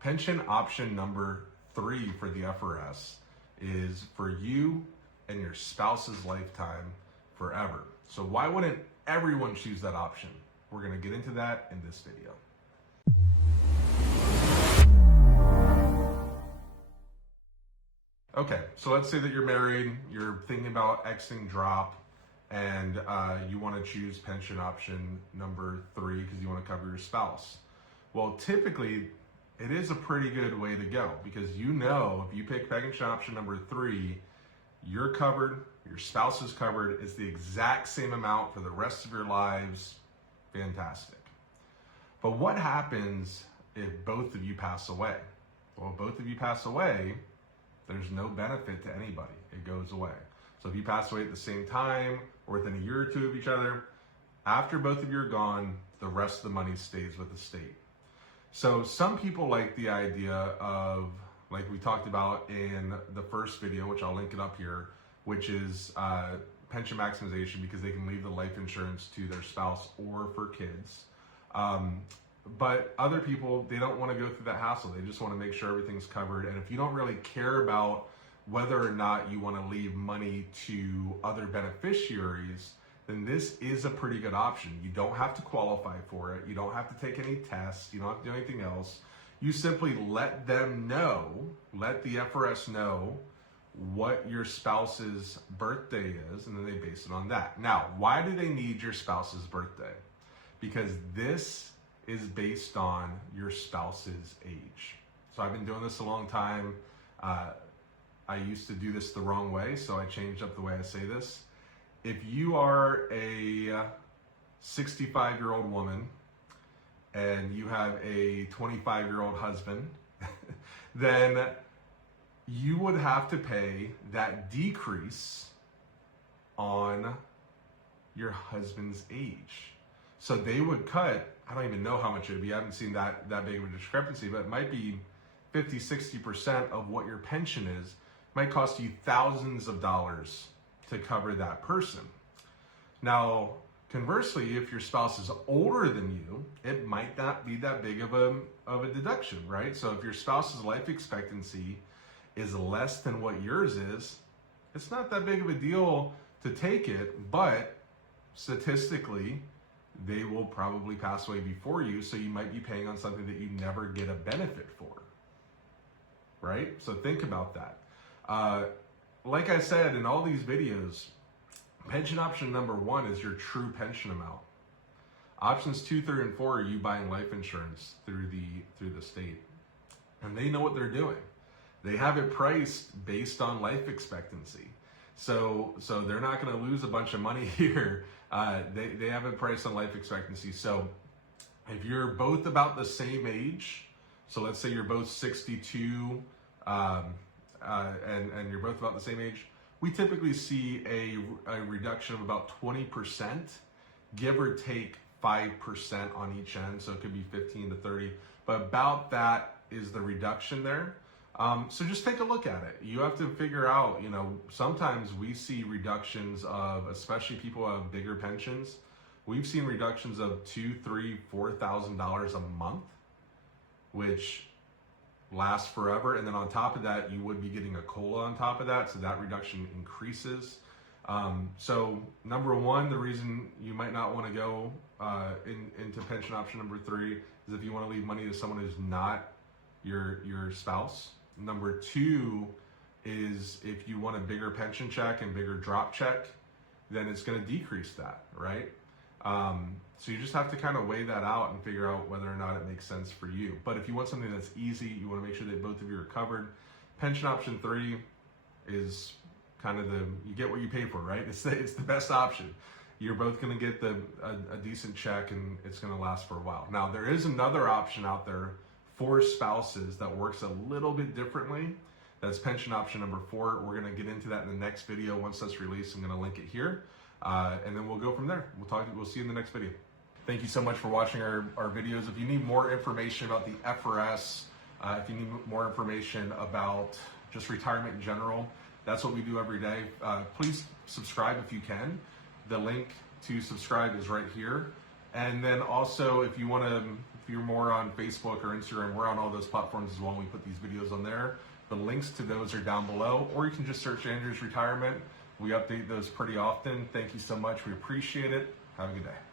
Pension option number 3 for the FRS is for you and your spouse's lifetime forever. So why wouldn't everyone choose that option? We're going to get into that in this video. Okay, so let's say that you're married, you're thinking about exiting drop, and you want to choose pension option number 3 because you want to cover your spouse. Well, typically, it is a pretty good way to go because if you pick pension option number 3, you're covered, your spouse is covered, it's the exact same amount for the rest of your lives. Fantastic. But what happens if both of you pass away? Well, if both of you pass away, there's no benefit to anybody. It goes away. So if you pass away at the same time or within a year or two of each other, after both of you are gone, the rest of the money stays with the state. So some people like the idea of, like we talked about in the first video, which I'll link it up here, which is pension maximization because they can leave the life insurance to their spouse or for kids. But other people, they don't want to go through that hassle. They just want to make sure everything's covered. And if you don't really care about whether or not you want to leave money to other beneficiaries, then this is a pretty good option. You don't have to qualify for it. You don't have to take any tests. You don't have to do anything else. You simply let them know, let the FRS know what your spouse's birthday is, and then they base it on that. Now, why do they need your spouse's birthday? Because this is based on your spouse's age. So I've been doing this a long time. I used to do this the wrong way, so I changed up the way I say this. If you are a 65-year-old woman and you have a 25-year-old husband, then you would have to pay that decrease on your husband's age. So they would cut, I don't even know how much it would be. I haven't seen that big of a discrepancy, but it might be 50, 60% of what your pension is. It might cost you thousands of dollars to cover that person. Now, conversely, if your spouse is older than you, it might not be that big of a deduction, right? So if your spouse's life expectancy is less than what yours is, it's not that big of a deal to take it, but statistically, they will probably pass away before you, so you might be paying on something that you never get a benefit for, right? So think about that. Like I said in all these videos, pension option number 1 is your true pension amount. Options 2, 3, and 4 are you buying life insurance through the state, and they know what they're doing. They have it priced based on life expectancy. So they're not going to lose a bunch of money here. They have it priced on life expectancy. So if you're both about the same age, so let's say you're both 62 and you're both about the same age, we typically see a reduction of about 20%, give or take 5% on each end. So it could be 15 to 30, but about that is the reduction there. So just take a look at it. You have to figure out, sometimes we see reductions of, especially people who have bigger pensions, we've seen reductions of $2,000, $3,000, $4,000 a month, which lasts forever. And then on top of that, you would be getting a COLA on top of that, so that reduction increases. So number 1, the reason you might not want to go into pension option number 3 is if you want to leave money to someone who's not your spouse. Number 2 is if you want a bigger pension check and bigger drop check, then it's going to decrease that, right? So you just have to kind of weigh that out and figure out whether or not it makes sense for you. But if you want something that's easy, you want to make sure that both of you are covered, pension option 3 is kind of you get what you pay for, right? It's the best option. You're both going to get a decent check, and it's going to last for a while. Now, there is another option out there for spouses that works a little bit differently. That's pension option number 4. We're going to get into that in the next video. Once that's released, I'm going to link it here, and then we'll go from there. We'll see you in the next video. Thank you so much for watching our videos. If you need more information about the FRS, if you need more information about just retirement in general, that's what we do every day. Please subscribe if you can. The link to subscribe is right here. And then also, if you want to If you're more on Facebook or Instagram, we're on all those platforms as well. We put these videos on there. The links to those are down below, or you can just search Anders Retirement. We update those pretty often. Thank you so much. We appreciate it. Have a good day.